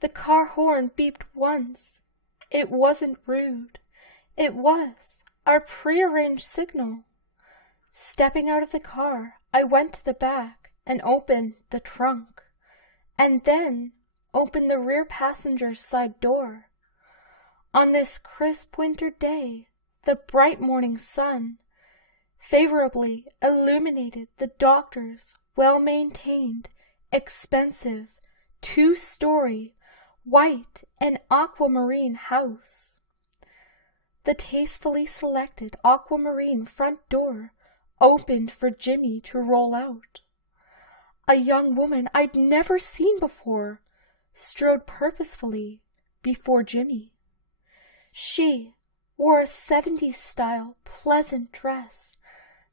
The car horn beeped once. It wasn't rude. It was our prearranged signal. Stepping out of the car, I went to the back and opened the trunk, and then opened the rear passenger's side door. On this crisp winter day, the bright morning sun favorably illuminated the doctor's well-maintained, expensive, two-story, white and aquamarine house. The tastefully selected aquamarine front door opened for Jimmy to roll out. A young woman I'd never seen before strode purposefully before Jimmy. She wore a 70s-style pleasant dress,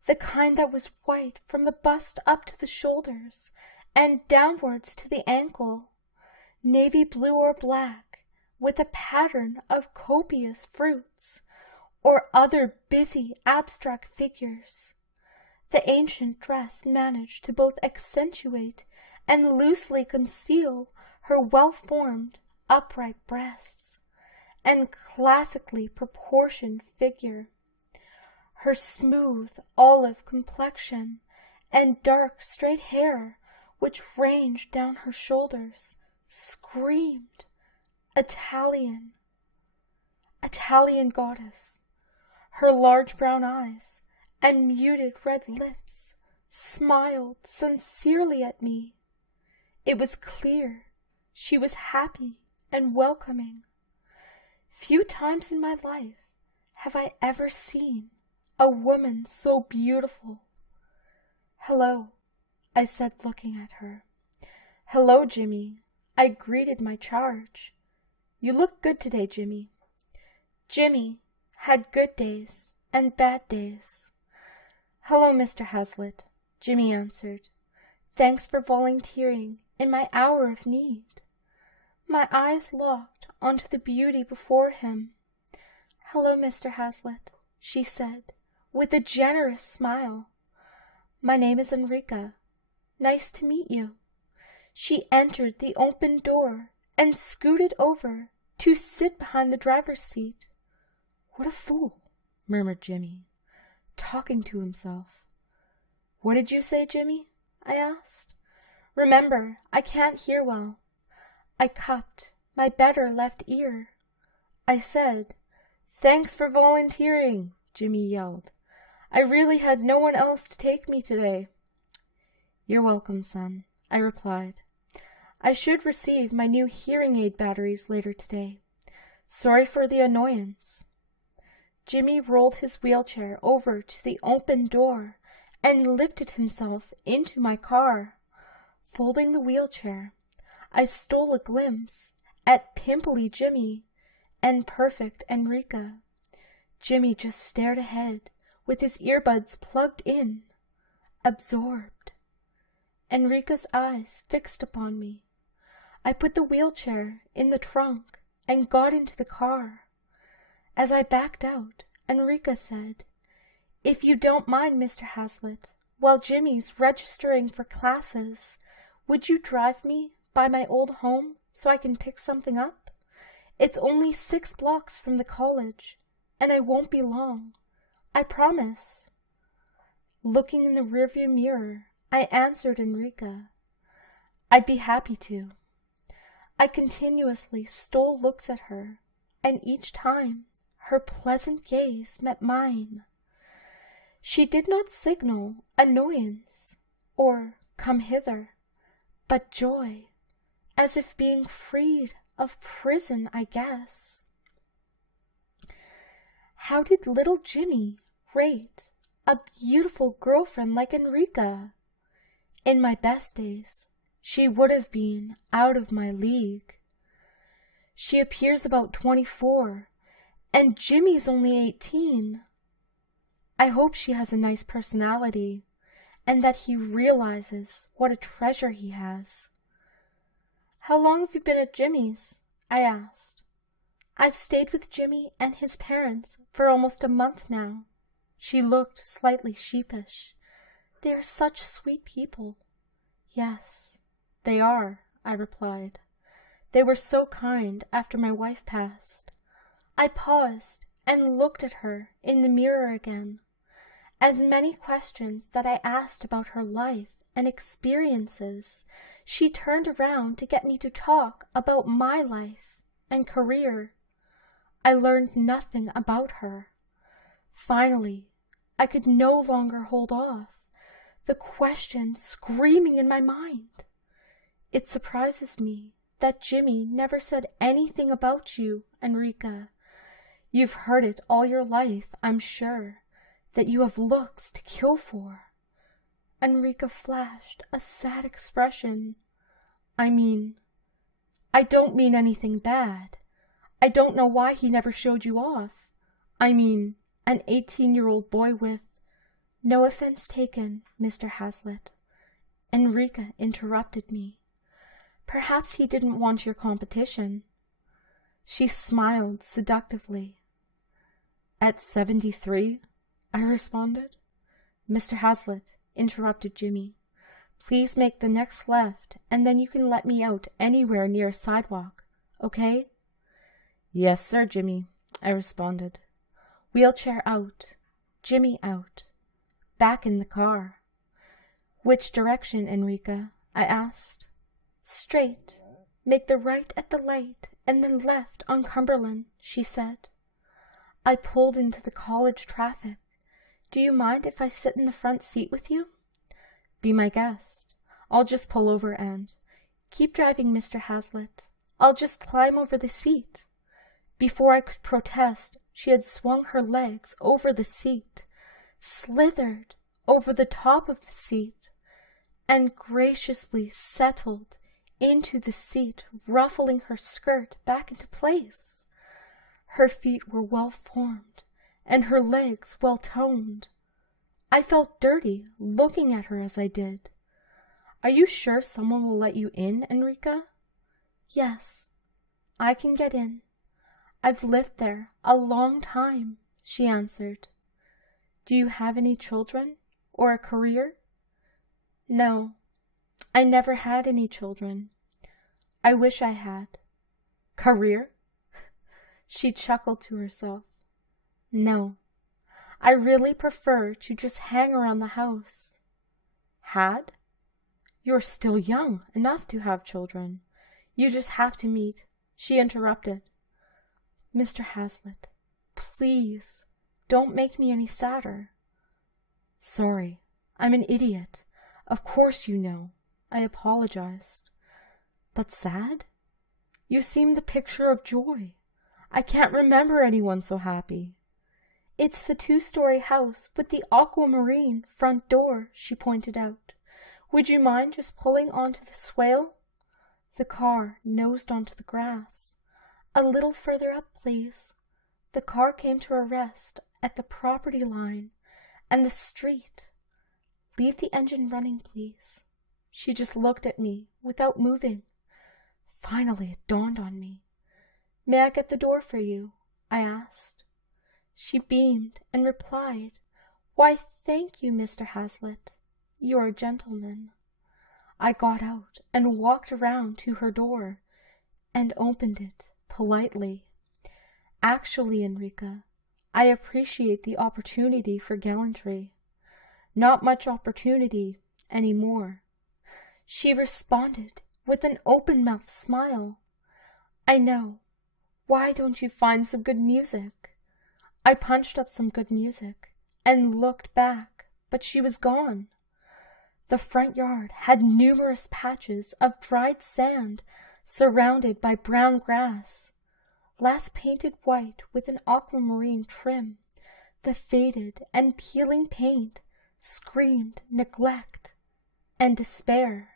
the kind that was white from the bust up to the shoulders and downwards to the ankle, navy blue or black, with a pattern of copious fruits or other busy abstract figures. The ancient dress managed to both accentuate and loosely conceal her well-formed, upright breasts and classically proportioned figure. Her smooth olive complexion and dark straight hair, which ranged down her shoulders, screamed Italian goddess. Her large brown eyes and muted red lips smiled sincerely at me. It was clear she was happy and welcoming. Few times in my life have I ever seen a woman so beautiful. "Hello," I said, looking at her. "Hello, Jimmy," I greeted my charge. "You look good today, Jimmy." Jimmy had good days and bad days. "Hello, Mr. Hazlitt," Jimmy answered. "Thanks for volunteering in my hour of need." My eyes locked onto the beauty before him. "Hello, Mr. Hazlitt," she said, with a generous smile. "My name is Enrica. Nice to meet you." She entered the open door and scooted over to sit behind the driver's seat. "What a fool," murmured Jimmy, talking to himself. "What did you say, Jimmy?" I asked. "Remember, I can't hear well." I cupped my better left ear. I said, "Thanks for volunteering," Jimmy yelled. "I really had no one else to take me today." "You're welcome, son," I replied. "I should receive my new hearing aid batteries later today. Sorry for the annoyance." Jimmy rolled his wheelchair over to the open door and lifted himself into my car. Folding the wheelchair, I stole a glimpse at pimply Jimmy and perfect Enrica. Jimmy just stared ahead with his earbuds plugged in, absorbed. Enrica's eyes fixed upon me. I put the wheelchair in the trunk and got into the car. As I backed out, Enrica said, "If you don't mind, Mr. Hazlitt, while Jimmy's registering for classes, would you drive me by my old home so I can pick something up? It's only 6 blocks from the college, and I won't be long. I promise." Looking in the rearview mirror, I answered Enrica, "I'd be happy to." I continuously stole looks at her, and each time her pleasant gaze met mine. She did not signal annoyance or "come hither," but joy, as if being freed of prison, I guess. How did little Jimmy rate a beautiful girlfriend like Enrica? In my best days, she would have been out of my league. She appears about 24, and Jimmy's only 18. I hope she has a nice personality, and that he realizes what a treasure he has. "How long have you been at Jimmy's?" I asked. "I've stayed with Jimmy and his parents for almost a month now." She looked slightly sheepish. "They are such sweet people." "Yes, they are," I replied. They were so kind after my wife passed. I paused and looked at her in the mirror again. As many questions that I asked about her life and experiences, she turned around to get me to talk about my life and career. I learned nothing about her. Finally, I could no longer hold off, the question screaming in my mind. It surprises me that Jimmy never said anything about you, Enrica. You've heard it all your life, I'm sure, that you have looks to kill for. Enrica flashed a sad expression. I don't mean anything bad. I don't know why he never showed you off. I mean, an 18-year-old boy with... No offense taken, Mr. Hazlitt. Enrica interrupted me. Perhaps he didn't want your competition. She smiled seductively. At 73, I responded. Mr. Hazlitt, interrupted Jimmy. Please make the next left, and then you can let me out anywhere near a sidewalk, okay? Yes, sir, Jimmy, I responded. Wheelchair out, Jimmy out, back in the car. Which direction, Enrica? I asked. Straight. Make the right at the light, and then left on Cumberland, she said. I pulled into the college traffic. Do you mind if I sit in the front seat with you? Be my guest. I'll just pull over and... Keep driving, Mr. Hazlitt. I'll just climb over the seat. Before I could protest, she had swung her legs over the seat, slithered over the top of the seat, and graciously settled into the seat, ruffling her skirt back into place. Her feet were well formed, and her legs well toned. I felt dirty looking at her as I did. Are you sure someone will let you in, Enrica? Yes, I can get in. I've lived there a long time, she answered. Do you have any children or a career? No, I never had any children. I wish I had. Career? She chuckled to herself. No, I really prefer to just hang around the house. Had? You're still young enough to have children. You just have to meet. She interrupted. Mr. Hazlitt, please, don't make me any sadder. Sorry, I'm an idiot. Of course you know. I apologized. But sad? You seem the picture of joy. I can't remember anyone so happy. It's the 2-story house with the aquamarine front door, she pointed out. Would you mind just pulling onto the swale? The car nosed onto the grass. A little further up, please. The car came to a rest at the property line and the street. Leave the engine running, please. She just looked at me without moving. Finally, it dawned on me. May I get the door for you? I asked. She beamed and replied, Why, thank you, Mr. Hazlitt. You're a gentleman. I got out and walked around to her door and opened it politely. Actually, Enrica, I appreciate the opportunity for gallantry. Not much opportunity anymore. She responded with an open-mouthed smile. I know. Why don't you find some good music? I punched up some good music and looked back, but she was gone. The front yard had numerous patches of dried sand surrounded by brown grass. Last painted white with an aquamarine trim, the faded and peeling paint screamed neglect and despair.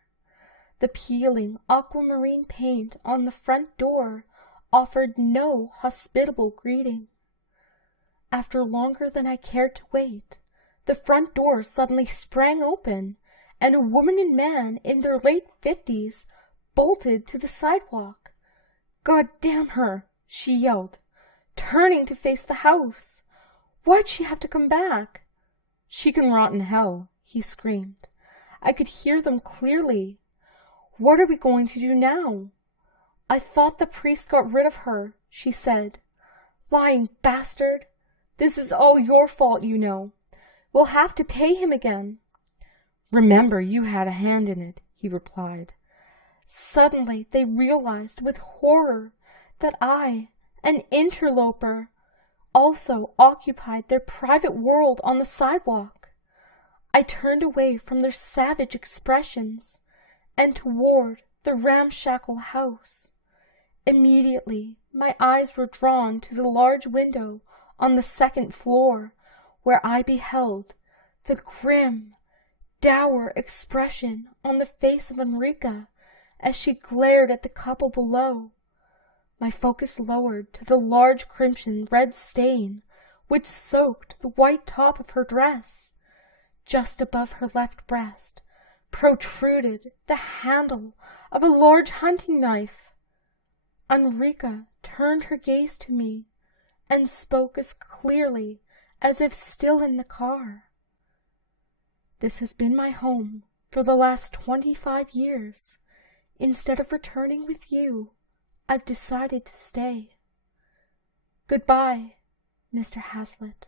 The peeling aquamarine paint on the front door offered no hospitable greeting. After longer than I cared to wait, the front door suddenly sprang open, and a woman and man in their late 50s bolted to the sidewalk. God damn her, she yelled, turning to face the house. Why'd she have to come back? She can rot in hell, he screamed. I could hear them clearly. What are we going to do now? I thought the priest got rid of her, she said. Lying bastard! This is all your fault, you know. We'll have to pay him again. Remember, you had a hand in it, he replied. Suddenly they realized with horror that I, an interloper, also occupied their private world on the sidewalk. I turned away from their savage expressions and toward the ramshackle house. Immediately my eyes were drawn to the large window on the second floor, where I beheld the grim, dour expression on the face of Enrica as she glared at the couple below. My focus lowered to the large crimson red stain which soaked the white top of her dress. Just above her left breast protruded the handle of a large hunting knife. Enrica turned her gaze to me and spoke as clearly as if still in the car. This has been my home for the last 25 years. Instead of returning with you, I've decided to stay. Goodbye, Mr. Hazlitt.